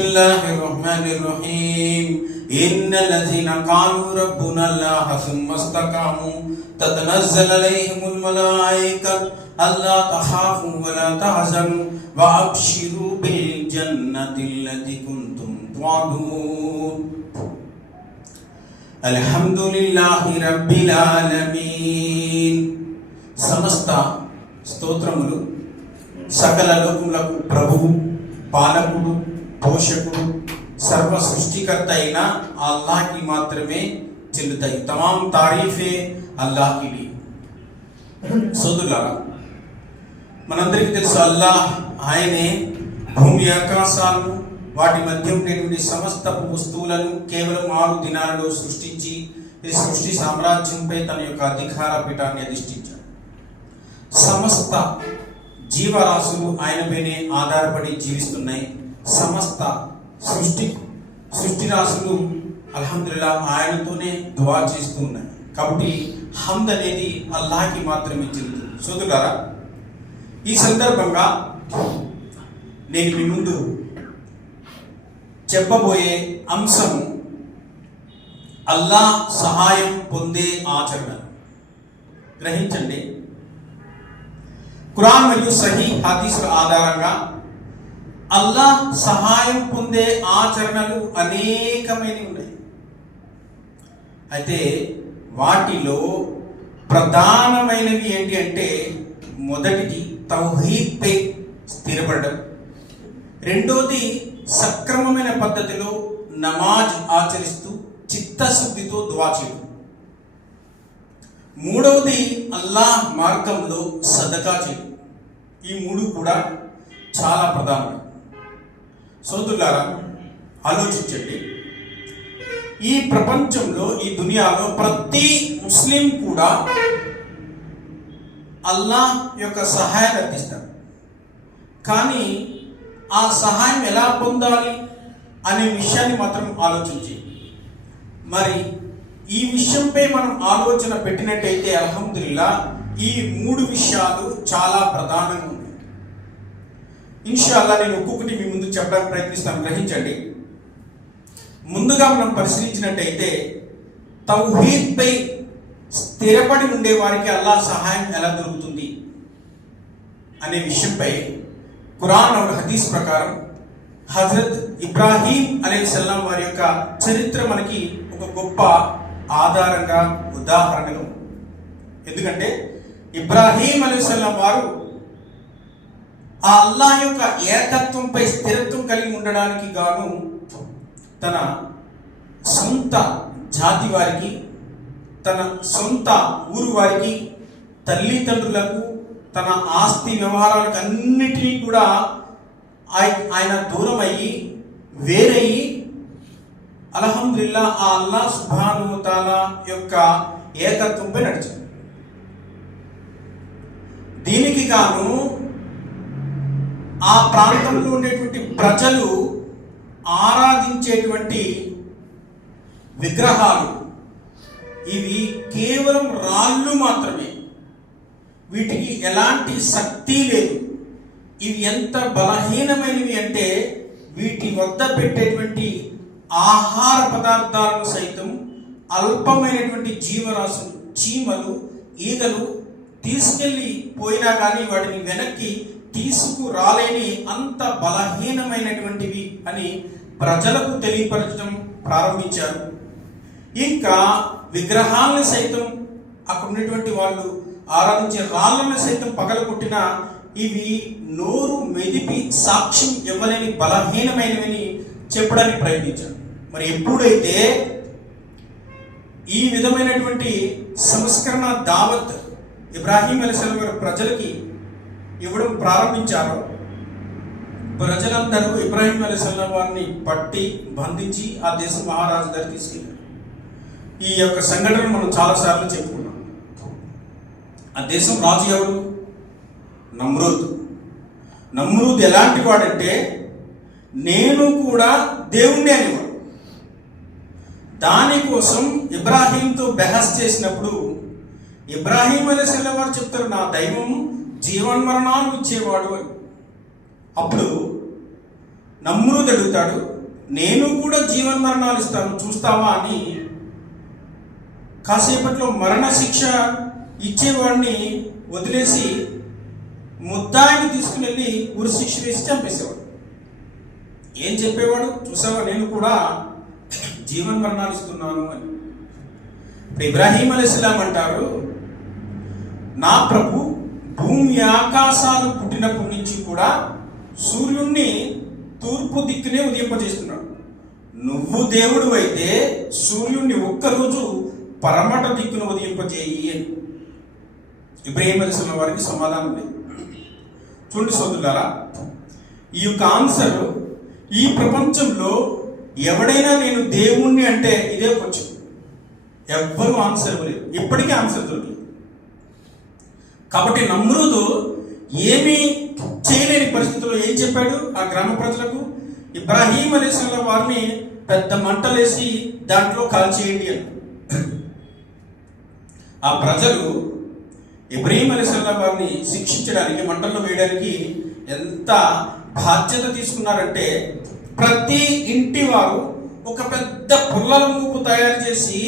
बिस्मिल्लाहिर्रहमानिर्रहीम इन्नल्लज़ीना क़ालू रब्बुना अल्लाह सुम्मा इस्तक़ामू ततनज़्ज़लु अलैहिमुल मलाइकतु अल्ला तख़ाफ़ू वला तहज़नू व अबशिरू बिल जन्नतिल्लती कुन्तुम तुअदून అల్హమ్దులిల్లాహి రబ్బిల్ ఆలమీన్. సమస్త స్తోత్రములు సకల లోకములకు ప్రభువు, పాలకుడు, పోషకుడు, సర్వ సృష్టికర్త అయిన అల్లాహ్కి మాత్రమే చెల్లుతాయి. తమాం తారీఫే అల్లాహ్కి. సోదరులారా, మనందరికీ తెలుసు అల్లాహ్ ఆయనే భూమి ఆకాశాలను వాటి మధ్య ఉండేటువంటి సమస్త వస్తువులను కేవలం 6 దినాలలో సృష్టించి ఈ సృష్టి సామ్రాజ్యంపై తన యొక్క అధికార పీఠాన్ని అధిష్ఠించాడు. సమస్త జీవరాశులు ఆయనపైనే ఆధారపడి జీవిస్తున్నాయి. సమస్త సృష్టి రాశులు అల్హమ్దులిల్లాహ్ ఆయనతోనే దువా చేస్తూ ఉన్నాయి. కాబట్టి హమ్ద్ అనేది అల్లాహ్కి మాత్రమే చెందుతుంది. సోదరులారా, ఈ సందర్భంగా నేను మీ ముందు చెప్పబోయే అంశం అల్లాహ్ సహాయం పొందే ఆచరణ. గ్రహించండి, ఖురాన్ మరియు సహీ హదీసుల ఆధారంగా అల్లాహ్ సహాయం పొందే ఆచరణలు అనేకమైనవి ఉన్నాయి. అయితే వాటిలో ప్రధానమైనవి ఏంటి అంటే, మొదటిది తౌహీద్ పై స్థిరపడడం, రెండోది సక్రమమైన పద్ధతిలో నమాజ్ ఆచరిస్తూ చిత్తశుద్ధితో దువా చేయడం, మూడవది అల్లాహ్ మార్గంలో సదకా చేయడం. ఈ 3 కూడా చాలా ప్రధానం. సోదరులారా, ఆలోచించండి. ఈ ప్రపంచంలో, ఈ దునియాలో ప్రతి ముస్లిం కూడా అల్లాహ్ యొక్క సహాయం అందిస్తారు. కానీ ఆ సహాయం ఎలా పొందాలి అనే విషయాన్ని మాత్రం ఆలోచించి, మరి ఈ విషయంపై మనం ఆలోచన పెట్టినట్టయితే అల్హమ్దులిల్లాహ్ ఈ 3 విషయాలు చాలా ప్రధానంగా ఉన్నాయి. ఇన్షాల్లా నేను ఒక్కొక్కటి మీ ముందు చెప్పడానికి ప్రయత్నిస్తాను. గ్రహించండి. ముందుగా మనం పరిశీలించినట్టయితే తౌహీద్ పై స్థిరపడి ఉండే వారికి అల్లాహ్ సహాయం ఎలా దొరుకుతుంది అనే విషయంపై ఖురాన్ और హదీస్ ప్రకారం హజరత్ ఇబ్రాహీం అలైహిస్సలాం వారి యొక్క చరిత్ర మనకి ఒక గొప్ప ఆధారంగా, ఉదాహరణగా ఉంది. ఎందుకంటే ఇబ్రాహీం అలైహిస్సలాం వారు ఆ అల్లాహ్ యొక్క ఏకత్వంపై స్థిరత్వం కలిగి ఉండడానికి గాను తన సొంత జాతి వారికి, తన సొంత ఊరు వారికి, తల్లిదండ్రులకు, తన ఆస్తి వ్యవహారాలకు అన్నిటినీ కూడా ఆయన దూరం అయ్యి వేరయ్యి అల్హమ్దులిల్లాహ్ ఆ అల్లాహ్ సుబ్హానహు వ తఆలా యొక్క ఏకత్వంపై నడిచారు. దీనికి గాను ఆ ప్రాంతంలో ఉండేటువంటి ప్రజలు ఆరాధించేటువంటి విగ్రహాలు ఇవి కేవలం రాళ్ళు మాత్రమే. వీటికి ఎలాంటి శక్తి లేదు. ఇవి ఎంత బలహీనమైనవి అంటే వీటి వద్ద పెట్టేటువంటి ఆహార పదార్థాలను సైతం అల్పమైనటువంటి జీవరాశులు, చీమలు, ఈగలు తీసుకెళ్ళి పోయినా కానీ వాటిని వెనక్కి తీసుకురాలేని అంత బలహీనమైనటువంటివి అని ప్రజలకు తెలియపరచడం ప్రారంభించారు. ఇంకా విగ్రహాలను సైతం అక్కడ ఉన్నటువంటి వాళ్ళు ఆరాధించే రాళ్ళను సైతం పగలగొట్టిన ఇవి నోరు మెదిపి సాక్ష్యం ఇవ్వలేని బలహీనమైనవని చెప్పడానికి ప్రయత్నించారు. మరి ఎప్పుడైతే ఈ విధమైనటువంటి సంస్కరణ దావత్ ఇబ్రాహీం అలైహిస్సలాం గారు ప్రజలకి ఇవ్వడం ప్రారంభించారో, ప్రజలందరూ ఇబ్రాహీం అలైహిస్సలాం వారిని పట్టి బంధించి ఆ దేశ మహారాజు దగ్గర తీసుకెళ్ళారు. ఈ యొక్క సంఘటన మనం చాలాసార్లు చెప్పుకున్నాం. ఆ దేశం రాజు ఎవరు? నమ్రూద్ ఎలాంటి వాడంటే నేను కూడా దేవుణ్ణి అనేవాడు. దానికోసం ఇబ్రాహీంతో బెహస్ చేసినప్పుడు ఇబ్రాహీం అలైహిస్సలాం వారు చెప్తారు, నా దైవం జీవన్మరణాలు ఇచ్చేవాడు అని. అప్పుడు నమ్రూదు అడుగుతాడు, నేను కూడా జీవన్మరణాలు ఇస్తాను చూస్తావా అని. కాసేపట్లో మరణ శిక్ష ఇచ్చేవాడిని వదిలేసి ముద్దాయిని తీసుకుని వెళ్ళి ఉరి శిక్ష వేసి చంపేసేవాడు. ఏం చెప్పేవాడు? చూసావా, నేను కూడా జీవన్మరణాలు ఇస్తున్నాను అని. ఇప్పుడు ఇబ్రాహీం అలైహిస్సలాం అంటారు, నా ప్రభు భూమి ఆకాశాలు పుట్టినప్పటి నుంచి కూడా సూర్యుణ్ణి తూర్పు దిక్కునే ఉదయింపజేస్తున్నాడు. నువ్వు దేవుడు అయితే సూర్యుణ్ణి ఒక్కరోజు పరమట దిక్కును ఉదయింపజేయి అని ఇబ్రాహీం అలైహిస్సలాం వారికి సమాధానం లేదు. చూడండి సోదరులారా, ఈ యొక్క ఆన్సర్ ఈ ప్రపంచంలో ఎవడైనా నేను దేవుణ్ణి అంటే ఇదే కొంచెం ఎవ్వరూ ఆన్సర్ ఇవ్వలేదు, ఇప్పటికీ ఆన్సర్ దొరకలేదు. కాబట్టి నమ్రూదు ఏమీ చేయలేని పరిస్థితుల్లో ఏం చెప్పాడు ఆ గ్రామ ప్రజలకు? ఇబ్రాహీం అలైహిస్సలాం వారిని పెద్ద మంటలేసి దాంట్లో కాల్చేయండి అని. ఆ ప్రజలు ఇబ్రాహీం అలైహిస్సలాం వారిని శిక్షించడానికి, మంటల్లో వేయడానికి ఎంత బాధ్యత తీసుకున్నారంటే, ప్రతి ఇంటి వారు ఒక పెద్ద పుల్లల మూపు తయారు చేసి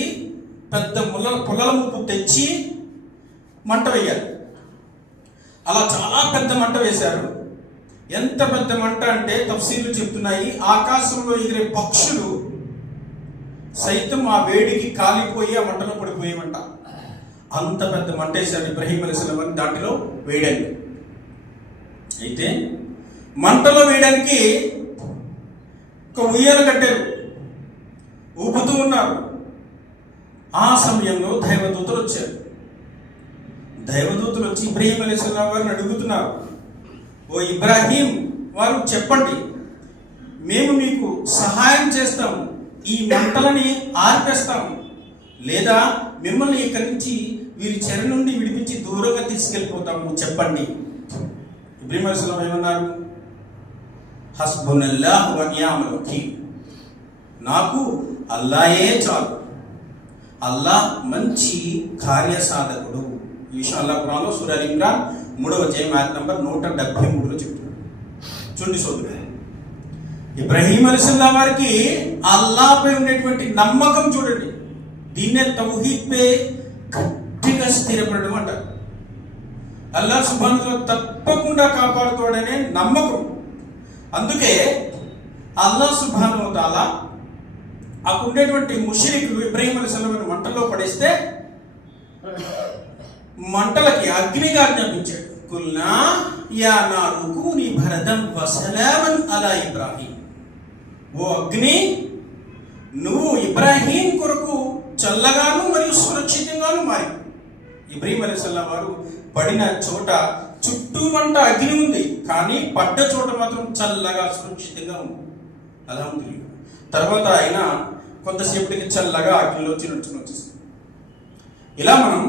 పెద్ద పుల్లల మూపు తెచ్చి మంట వేయాలి. అలా చాలా పెద్ద మంట వేశారు. ఎంత పెద్ద మంట అంటే తఫ్సీర్లు చెప్తున్నాయి, ఆకాశంలో ఎగిరే పక్షులు సైతం ఆ వేడికి కాలిపోయి ఆ మంటలో పడిపోయేమంట. అంత పెద్ద మంట వేశారు ఇబ్రాహీం అలైహిస్సలాం దాంట్లో వేయడానికి. అయితే మంటలో వేయడానికి ఒక ఉయ్యాల కట్టారు, ఊపుతూ ఉన్నారు. ఆ సమయంలో దైవదూతలు వచ్చారు. దైవదూతలు వచ్చి ఇబ్రాహీం అలైహిస్సలాం వారిని అడుగుతున్నారు, ఓ ఇబ్రాహీం వారు చెప్పండి, మేము మీకు సహాయం చేస్తాము, ఈ మంటలని ఆర్పేస్తాము, లేదా మిమ్మల్ని ఇక్కడి నుంచి వీరి చెర నుండి విడిపించి దూరంగా తీసుకెళ్ళిపోతాము, చెప్పండి. ఇబ్రాహీం అలైహిస్సలాం ఏమన్నారు? హస్బునల్లాహు వ నిఅమల్ వకీల్, నాకు అల్లాయే చాలు, అల్లాహ్ మంచి కార్యసాధకుడు. ఈ విషయం అల్లాహ్ ఖురాన్లో సూరా అల్ ఇమ్రాన్ 3వ అధ్యాయం ఆయత నంబర్ 173లో చెప్తున్నాడు. చూడండి సోదరుడు, ఇబ్రాహీం అలైహిస్సలాం వారికి అల్లాహ్పై ఉండేటువంటి నమ్మకం చూడండి. దీన్నే తౌహీద్ పై గట్టిగా స్థిరపడడం అంటారు. అల్లాహ్ సుబ్హానహు వ తఆలా తప్పకుండా కాపాడుతాడనే నమ్మకం. అందుకే అల్లాహ్ సుబ్హానహు వ తఆలా అక్కడ ఉండేటువంటి ముష్రికులు ఇబ్రాహీం అలైహిస్సలాం మంటల్లో పడేస్తే మంటలకి అగ్నిగా ఆజ్ఞాపించాడు, కుల్నా యా నారు కూని బర్దం వ సలామన్ అలా ఇబ్రాహీం, ఓ అగ్ని నువ్వు ఇబ్రాహీం కొరకు చల్లగాను మరియు సురక్షితంగాను మారి. ఇబ్రాహీం అలైహిస్సలాం వారు పడిన చోట చుట్టూ మంట అగ్ని ఉంది, కానీ పడ్డ చోట మాత్రం చల్లగా సురక్షితంగా ఉంది. అల్హమ్దులిల్లాహ్. తర్వాత ఆయన కొంతసేపటికి చల్లగా అగ్నిలోంచి నడుచుకుని వచ్చేసింది. ఇలా మనం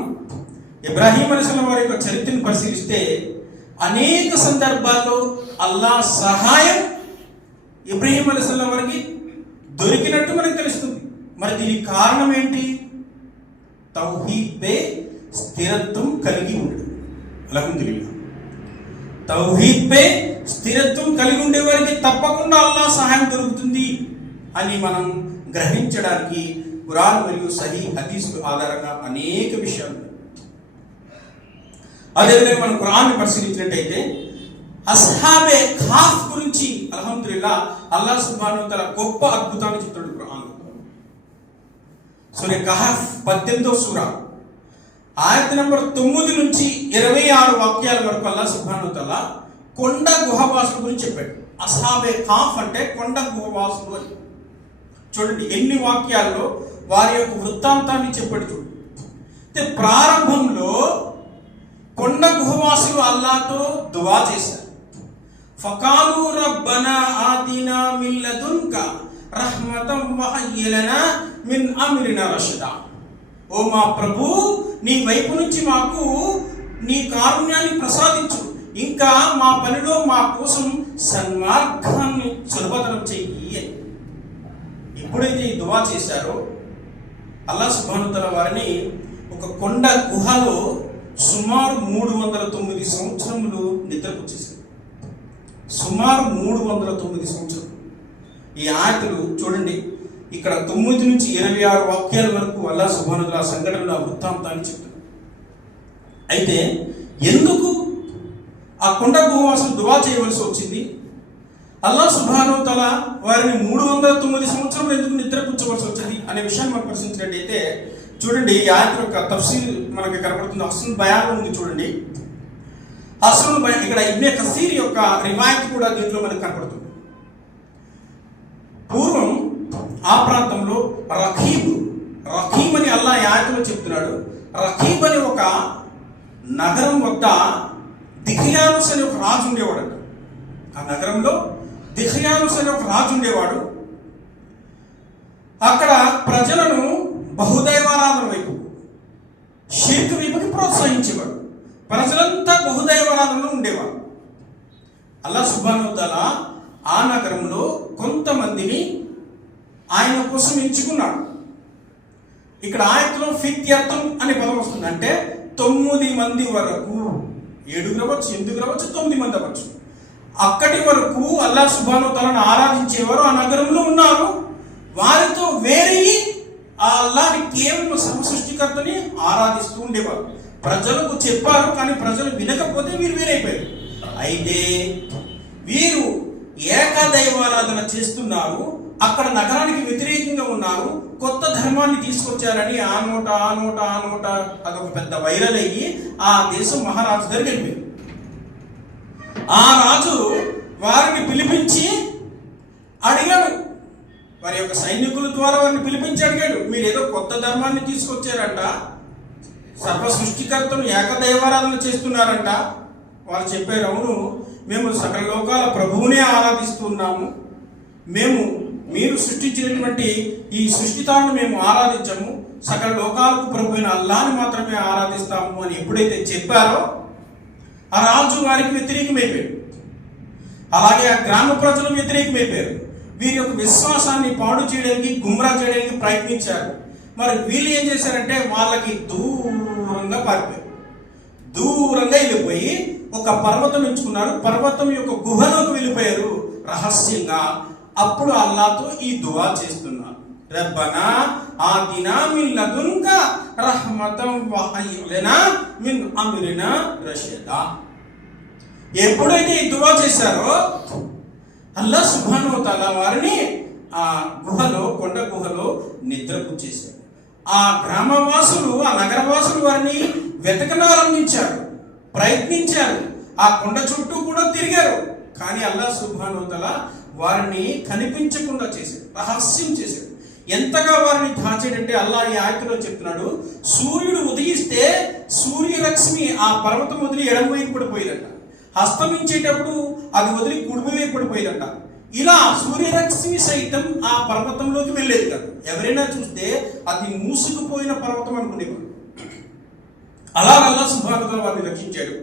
ఇబ్రాహీం అలైహిస్సలాం వారి యొక్క చరిత్రను పరిశీలిస్తే అనేక సందర్భాల్లో అల్లాహ్ సహాయం ఇబ్రాహీం అలైహిస్సలాం వారికి దొరికినట్టు మనకు తెలుస్తుంది. మరి దీనికి కారణం ఏంటి? తౌహీద్ పై స్థిరత్వం కలిగి ఉండడం. అల్హమ్దులిల్లాహ్. తౌహీద్ పై స్థిరత్వం కలిగి ఉండే వారికి తప్పకుండా అల్లాహ్ సహాయం దొరుకుతుంది అని మనం గ్రహించడానికి ఖురాన్ మరియు సహీహ్ హదీసుల ఆధారంగా అనేక విషయాలు. అదేవిధంగా మనం ఖురాన్ పరిశీలించినట్టయితే అస్హాబే ఖాఫ్ గురించి అల్హమ్దులిల్లాహ్ అల్లాహ్ సుబ్హానహు వ తఆలా గొప్ప అద్భుతాన్ని చెప్తాడు ఖురాన్. సూరా కహఫ్ 18వ సూరా ఆయత నంబర్ 9 నుంచి 26 వాక్యాల వరకు అల్లాహ్ సుబ్హానహు వ తఆలా కొండ గుహవాసుల గురించి చెప్పాడు. అస్హాబే ఖాఫ్ అంటే కొండ గుహవాసులు అని. చూడండి ఎన్ని వాక్యాల్లో వారి యొక్క వృత్తాంతాన్ని చెప్పాడు. చూడండి, ప్రారంభంలో కొండ గుహవాసులు అల్లాహ్తో దువా చేశారు. ఫకాలు రబ్బనా ఆతినా మిన్ లదున్క రహ్మతం వహయ్యి లనా మిన్ అమ్రినా రషదా, ఓ మా ప్రభు నీ వైపు నుంచి మాకు నీ కారుణ్యాన్ని ప్రసాదించు, ఇంకా మా పనిలో మా కోసం సన్మార్గాన్ని సులభతరం చెయ్యి. ఎప్పుడైతే ఈ దువా చేశారో అల్లాహ్ సుబ్హానహు వ తఆలా వారిని ఒక కొండ గుహలో సుమారు 309 సంవత్సరములు నిద్రపుచ్చేశారు. సుమారు 309 సంవత్సరాలు. ఈ ఆయతులు చూడండి, ఇక్కడ 9 నుంచి 26 వాక్యాల వరకు అల్లాహ్ సుబ్హానహు వ తఆలా సంఘటనల వృత్తాంతాన్ని చెప్తారు. అయితే ఎందుకు ఆ కొండ గుహవాసులు దువా చేయవలసి వచ్చింది? అల్లాహ్ సుబ్హానహు వ తఆలా వారిని 309 సంవత్సరాలు ఎందుకు నిద్రపుచ్చవలసి వచ్చింది అనే విషయాన్ని మనం పరిశీలించినట్టయితే చూడండి, ఈ ఆయత యొక్క తఫ్సీర్ మనకి కనపడుతుంది. అస్సుల్ బయాన్ ఉంది చూడండి. అస్సుల్ బయాన్ ఇక్కడ ఇబ్నే కసీర్ యొక్క రివాయత్ కూడా దీంట్లో మనకు కనపడుతుంది. పూర్వం ఆ ప్రాంతంలో రఖీబ్ అని అల్లాహ్ ఈ ఆయతలో చెప్తున్నాడు. రఖీబ్ అని ఒక నగరం వద్ద దిఖ్యానుస్ అనే ఒక రాజు ఉండేవాడు. ఆ నగరంలో దిఖ్యానుస్ అనే ఒక రాజు ఉండేవాడు. అక్కడ ప్రజలను బహుదైవారాధన వైపు, షిర్క్ వైపుకి ప్రోత్సహించేవాడు. ప్రజలంతా బహుదైవారాధనలో ఉండేవాడు. అల్లాహ్ సుబ్హానహు వ తఆలా ఆ నగరంలో కొంతమందిని ఆయన కోసం ఎంచుకున్నాడు. ఇక్కడ ఆయతలో ఫిత్యతున్ అనే పదం వస్తుంది. అంటే 9 మంది వరకు, 7 అవ్వచ్చు, 8 అవ్వచ్చు, 9 మంది అవ్వచ్చు. అక్కడి వరకు అల్లాహ్ సుబ్హానహు వ తఆలాను ఆరాధించేవారు ఆ నగరంలో ఉన్నారు. వారితో వేరే ఆ అల్లాహ్ని కేవలం సృష్టికర్తని ఆరాధిస్తూ ఉండేవారు. ప్రజలకు చెప్పారు, కానీ ప్రజలు వినకపోతే వీరు వేరైపోయారు. అయితే వీరు ఏకదైవారాధన చేస్తున్నారు, అక్కడ నగరానికి వ్యతిరేకంగా ఉన్నారు, కొత్త ధర్మాన్ని తీసుకొచ్చారని ఆ నోట అదొక పెద్ద వైరల్ అయ్యి ఆ దేశం మహారాజు దగ్గరికి వెళ్ళిపోయింది. ఆ రాజు వారిని పిలిపించి అడిగాడు, వారి యొక్క సైనికుల ద్వారా వారిని పిలిపించి అడిగాడు, మీరు ఏదో కొత్త ధర్మాన్ని తీసుకొచ్చారంట, సర్వ సృష్టికర్తను ఏకదైవారాధన చేస్తున్నారంట. వారు చెప్పారు, అవును, మేము సకల లోకాల ప్రభువునే ఆరాధిస్తున్నాము, మీరు సృష్టించినటువంటి ఈ సృష్టితాలను మేము ఆరాధించము, సకల లోకాలకు ప్రభు అయిన అల్లాహ్ని మాత్రమే ఆరాధిస్తాము అని ఎప్పుడైతే చెప్పారో ఆ రాజు వారికి వ్యతిరేకమైపోయాడు. అలాగే ఆ గ్రామ ప్రజలు వ్యతిరేకమైపోయారు. వీరి యొక్క విశ్వాసాన్ని పాడు చేయడానికి, గుమ్రా చేయడానికి ప్రయత్నించారు. మరి వీళ్ళు ఏం చేశారంటే వాళ్ళకి దూరంగా పారిపోయారు. దూరంగా వెళ్ళిపోయి ఒక పర్వతం ఎంచుకున్నారు. పర్వతం యొక్క గుహలోకి వెళ్ళిపోయారు రహస్యంగా. అప్పుడు అల్లాహ్తో ఈ దువా చేస్తున్నారు, రబ్బనా ఆతినా మిన్ లదున్క రహ్మతం వహయ్యి లనా మిన్ అమ్రినా రషదా. ఎప్పుడైతే ఈ దువా చేశారో అల్లాహ్ సుబ్హానహు వ తఆలా వారిని ఆ గుహలో, కొండ గుహలో నిద్రపుచ్చేశారు. ఆ గ్రామవాసులు, ఆ నగరవాసులు వారిని వెతకనారంభించారు, ప్రయత్నించారు, ఆ కొండ చుట్టూ కూడా తిరిగారు. కానీ అల్లాహ్ సుబ్హానహు వ తఆలా వారిని కనిపించకుండా చేశాడు, రహస్యం చేశాడు. ఎంతగా వారిని దాచాడంటే అల్లాహ్ ఈ ఆయతలో చెప్తున్నాడు, సూర్యుడు ఉదయిస్తే సూర్యరశ్మి ఆ పర్వతం వదిలి ఎడమ వైపు పడిపోయిందంట, అస్తమించేటప్పుడు అది వదిలి కుడి వైపు పడిపోయిందంట. ఇలా సూర్యరశ్మి సైతం ఆ పర్వతంలోకి వెళ్ళేది కాదు. ఎవరైనా చూస్తే అది మూసుకుపోయిన పర్వతం అనుకునేవారు. అలా అల్లాహ్ సుబ్హానహు వ తఆలా వారిని రక్షించాడు.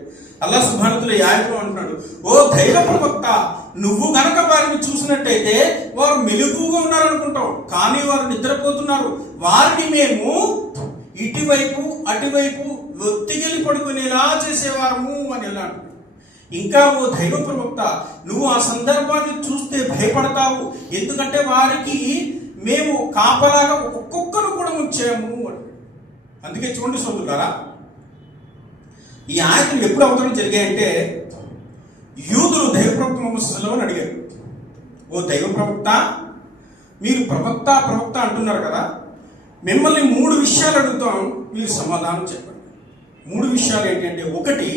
అల్లాహ్ సుబ్హానహు వ తఆలా ఈ ఆయతలో అంటున్నాడు, ఓ ధైర్య ప్రవక్త, నువ్వు గనక వారిని చూసినట్టయితే వారు మెలకువగా ఉన్నారనుకుంటావు, కానీ వారు నిద్రపోతున్నారు. వారిని మేము ఇటువైపు అటువైపు ఒత్తిగిలి పడుకునేలా చేసేవారము అని ఎలా అంటున్నాడు. ఇంకా ఓ దైవ ప్రవక్త, నువ్వు ఆ సందర్భాన్ని చూస్తే భయపడతావు, ఎందుకంటే వారికి మేము కాపలాగా ఒక్కొక్కరు కూడా ఉంచాము అని. అందుకే చూడండి సోదరులారా, ఈ ఆయతలు ఎప్పుడు అవతరం జరిగాయంటే యూదులు దైవ ప్రవక్త ముహమ్మద్ సల్లల్లాహు అలైహి వసల్లం అడిగారు, ఓ దైవ ప్రవక్త, మీరు ప్రవక్త అంటున్నారు కదా, మిమ్మల్ని 3 విషయాలు అడుగుతాం, మీరు సమాధానం చెప్పండి. 3 విషయాలు ఏంటంటే, ఒకటి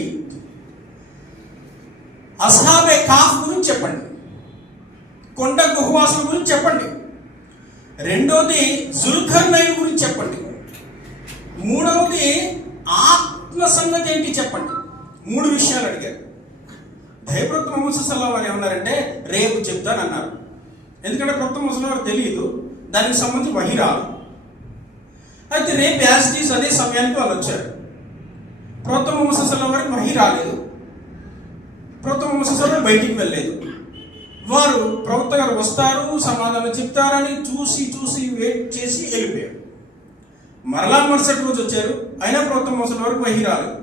అస్హాబే కాఫ్ గురించి చెప్పండి, కొండ గుహవాసుల గురించి చెప్పండి. రెండోది జుల్కర్నైన్ గురించి చెప్పండి. మూడవది ఆత్మ సంగతి ఏంటి చెప్పండి. 3 విషయాలు అడిగారు. దైవప్రవక్త ముహమ్మద్ సల్లల్లాహు అలైహి ఏమన్నారంటే, రేపు చెప్తానన్నారు. ఎందుకంటే ప్రవక్త ముహమ్మద్ వారు తెలియదు, దానికి సంబంధించి వహీ రాదు. అయితే రేపు యాజిటీస్ అదే సమయానికి వాళ్ళు వచ్చారు. ప్రవక్త ముహమ్మద్ సల్లల్లాహు వారికి వహీ రాలేదు, ప్రవక్త ముహమ్మద్ సల్లల్లాహు వారు బయటికి వెళ్ళలేదు. వారు ప్రవక్త గారు వస్తారు, సమాధానం చెప్తారని చూసి వెయిట్ చేసి వెళ్ళిపోయారు. మరలా మరుసటి రోజు వచ్చారు, అయినా ప్రవక్త ముహమ్మద్ వారికి వహీ రాలేదు.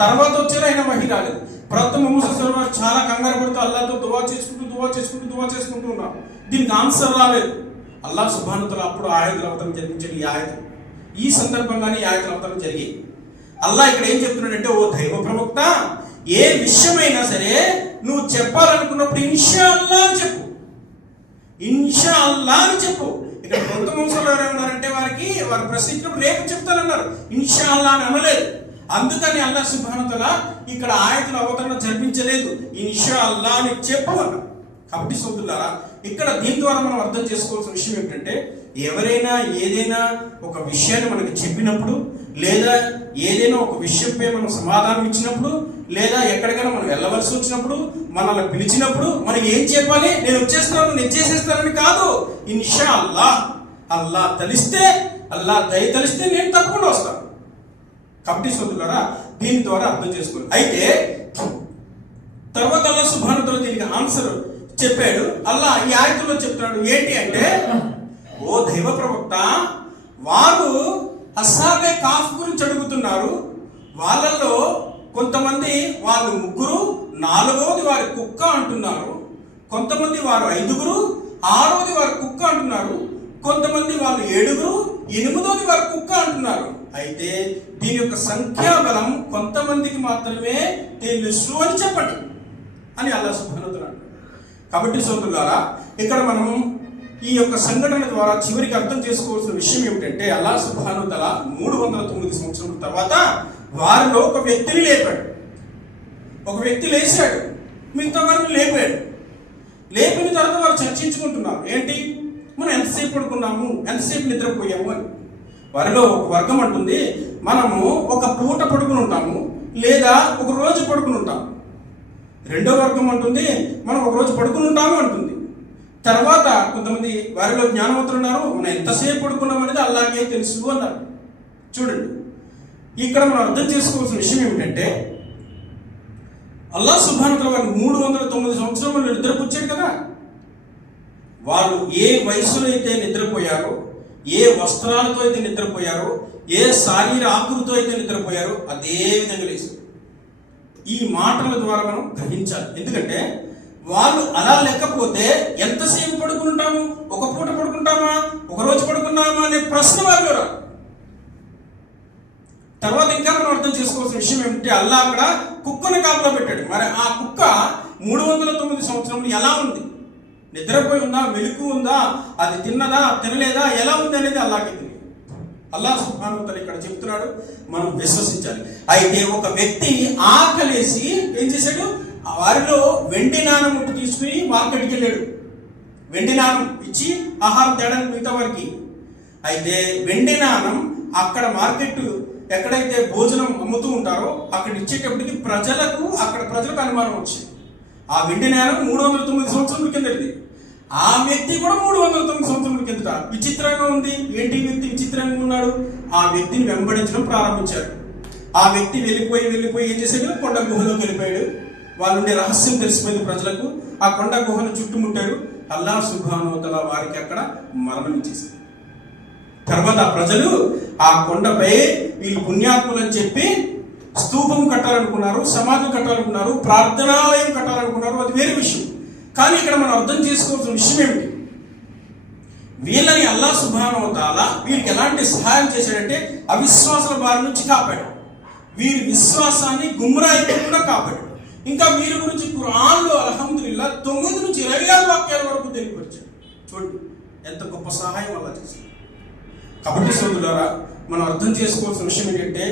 తర్వాత వచ్చారు, అయినా వహీ రాలేదు. ప్రవక్త ముహమ్మద్ సల్లల్లాహు వారు చాలా కంగారు పడుతూ అల్లాహ్తో దువా చేసుకుంటూ ఉన్నారు. దీనికి ఆన్సర్ రాలేదు. అల్లాహ్ సుబ్హానహు వ తఆలా అప్పుడు ఆయాతుల అవతరణ జరిపించాడు. ఈ సందర్భంగానే ఈ ఆయాతుల అవతరణ జరిగి అల్లాహ్ ఇక్కడ ఏం చెప్తున్నాడంటే, ఓ దైవ ప్రవక్త, ఏ విషయమైనా సరే నువ్వు చెప్పాలనుకున్నప్పుడు ఇన్షా అల్లా అని చెప్పు, ఇన్షా అల్లా అని చెప్పు. ఇక్కడ కొంత వంశంలో ఎవరేమన్నారంటే వారు ప్రశ్నించినప్పుడు రేపు చెప్తానన్నారు, ఇన్షా అల్లా అని అనలేదు. అందుకని అల్లాహ్ సుబ్హానహు వ తఆలా ఇక్కడ ఆయాతుల అవతరణ జరిపించలేదు, ఇన్షా అల్లా అని చెప్పు అన్నారు. కాబట్టి సోదరులారా, ఇక్కడ దీని ద్వారా మనం అర్థం చేసుకోవాల్సిన విషయం ఏంటంటే, ఎవరైనా ఏదైనా ఒక విషయాన్ని మనకి చెప్పినప్పుడు, లేదా ఏదైనా ఒక విషయంపై మనం సమాధానం ఇచ్చినప్పుడు, లేదా ఎక్కడికైనా మనం వెళ్ళవలసి వచ్చినప్పుడు, మనల్ని పిలిచినప్పుడు మనం ఏం చెప్పాలి? నేను వచ్చేస్తాను, నేను చేసేస్తానని కాదు. ఇన్షా అల్లా, అల్లా తలిస్తే, అల్లా దయ తలిస్తే నేను తప్పకుండా వస్తాను. కాబట్టి సోదరులారా, దీని ద్వారా అర్థం చేసుకోవాలి. అయితే తర్వాత అల్లాహ్ సుబ్హానహు వ తఆలా దీనికి ఆన్సర్ చెప్పాడు. అల్లా ఈ ఆయతుల్లో చెప్తున్నాడు ఏంటి అంటే, ఓ దైవ ప్రవక్త, వారు అస్హాబే కాఫ్ గురించి అడుగుతున్నారు. వాళ్ళల్లో కొంతమంది వాళ్ళు 3, 4వది వారి కుక్క అంటున్నారు. కొంతమంది వారు 5, 6వది వారి కుక్క అంటున్నారు. కొంతమంది వాళ్ళు 7, 8వది వారి కుక్క అంటున్నారు. అయితే దీని యొక్క సంఖ్యాబలం కొంతమందికి మాత్రమే తెలుసు అని చెప్పండి అని అల్లాహ్ సుబ్హానహు వ తఆలా. కాబట్టి సోదరులారా, ఇక్కడ మనం ఈ యొక్క సంఘటన ద్వారా చివరికి అర్థం చేసుకోవాల్సిన విషయం ఏమిటంటే, అల్లాహ్ సుబ్హానహు వ తఆలా 309 సంవత్సరాల తర్వాత వారిలో ఒక వ్యక్తిని లేపాడు. ఒక వ్యక్తి లేచాడు, మిగతా వారిని లేపాడు. లేపిన తర్వాత వారు చర్చించుకుంటున్నారు, ఏంటి మనం ఎంతసేపు పడుకున్నాము, ఎంతసేపు నిద్రపోయాము అని. వారిలో ఒక వర్గం అంటుంది, మనము ఒక పూట పడుకుని ఉంటాము, లేదా ఒక రోజు పడుకుని ఉంటాము. రెండో వర్గం అంటుంది, మనం ఒక రోజు పడుకుని ఉంటాము అంటుంది. తర్వాత కొంతమంది వారిలో జ్ఞానవంతులు ఉన్నారు, మనం ఎంతసేపు పడుకున్నాం అనేది అల్లాహకే తెలుసు అన్నారు. చూడండి, ఇక్కడ మనం అర్థం చేసుకోవాల్సిన విషయం ఏమిటంటే, అల్లాహ్ సుబ్హానహు వ తఆలా వారిని 309 సంవత్సరాలు నిద్రపుచ్చాడు కదా. వాళ్ళు ఏ వయసులో అయితే నిద్రపోయారో, ఏ వస్త్రాలతో అయితే నిద్రపోయారో, ఏ శారీర ఆకృతితో అయితే నిద్రపోయారో అదే విధంగా లేచారు. ఈ మాటల ద్వారా మనం గ్రహించాలి. ఎందుకంటే వాళ్ళు అలా లేకపోతే ఎంతసేపు పడుకుంటాము, ఒక పూట పడుకుంటామా, ఒక రోజు పడుకున్నామా అనే ప్రశ్న వాళ్ళు రాదు. తర్వాత ఇంకా మనం అర్థం చేసుకోవాల్సిన విషయం ఏమిటంటే, అల్లాహ్ అక్కడ కుక్కను కాపలా పెట్టాడు. మరి ఆ కుక్క 309 సంవత్సరములు ఎలా ఉంది? నిద్రపోయి ఉందా, మెలుకు ఉందా, అది తిన్నదా, తినలేదా, ఎలా ఉంది అనేది అల్లాహ్కి తెలియదు. అల్లాహ్ సుబ్హానహు వ తఆలా ఇక్కడ చెప్తున్నాడు, మనం విశ్వసించాలి. అయితే ఒక వ్యక్తి ఆకలేసి ఏం చేశాడు, వారిలో వెండి నాణం ముట్టు తీసుకుని మార్కెట్కి వెళ్ళాడు. వెండి నాణం ఇచ్చి ఆహారం తేడానికి మిగతా వారికి. అయితే వెండి నాణం అక్కడ మార్కెట్ ఎక్కడైతే భోజనం అమ్ముతూ ఉంటారో అక్కడ ఇచ్చేటప్పటికి ప్రజలకు అనుమానం వచ్చింది. ఆ వెండి నాణం 309 సంవత్సరాల కిందది. ఆ వ్యక్తి కూడా 309 సంవత్సరాల కిందట. విచిత్రంగా ఉంది. ఏంటి వ్యక్తి విచిత్రంగా ఉన్నాడు? ఆ వ్యక్తిని వెంబడించడం ప్రారంభించారు. ఆ వ్యక్తి వెళ్ళిపోయి ఏం చేశాడు, కొండ గుహలోకి వెళ్ళిపోయాడు. వాళ్ళుండే రహస్యం తెలిసిపోయింది ప్రజలకు. ఆ కొండ గుహను చుట్టుముట్టారు. అల్లాహ్ సుబ్హానహు వ తఆలా వారికి అక్కడ మరణం ఇచ్చేశారు. తర్వాత ప్రజలు ఆ కొండపై వీళ్ళు పుణ్యాత్ములని చెప్పి స్తూపం కట్టాలనుకున్నారు, సమాధి కట్టాలనుకున్నారు, ప్రార్థనాలయం కట్టాలనుకున్నారు. అది వేరే విషయం. కానీ ఇక్కడ మనం అర్థం చేసుకోవాల్సిన విషయం ఏమిటి, వీళ్ళని అల్లాహ్ సుబ్హానహు వ తఆలా వీరికి ఎలాంటి సహాయం చేశాడంటే అవిశ్వాసాల బారి నుంచి కాపాడు. వీరి విశ్వాసాన్ని గుమ్రా అయిపోకుండా కాపాడు. ఇంకా వీరి గురించి ఖురాన్లో అల్హమ్దులిల్లాహ్ 9 నుంచి 26 వాక్యాల వరకు తెలియపరిచాడు. చూడండి ఎంత గొప్ప సహాయం అల్లాహ్ చేశాడు. కాబట్టి సోదరులారా, మనం అర్థం చేసుకోవాల్సిన విషయం ఏంటంటే,